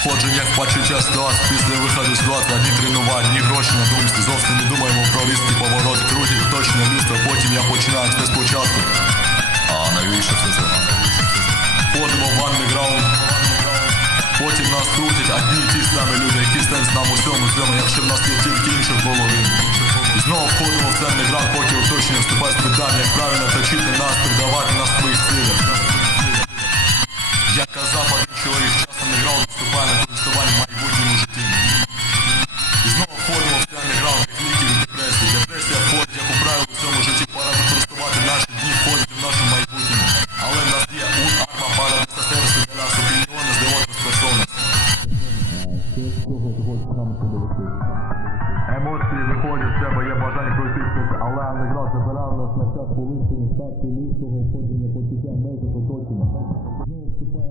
Входження в почуття ситуації після виходу з ситуації, ні тренувань, ні гроші на думці. Зовсім не думаємо про різкий поворот, круги, точне місто, потім я починаю все спочатку. А навіщо все це? Входимо в андеграунд. Потім нас крутять одні ті самі люди, які сенс нам у всьому цьому, якщо в нас є тільки інших половин. І знову входимо в цей андеграунд, поки уточнюємо вступає з питання, як правильно точити нас, давати на своїх цілях. Як казав один чоловік, Емоції виходять з тебе, є бажання крутитися, але андеграунд забирав нас на час полишення, старту ліпшого входження почуття межах оточення. Знову вступає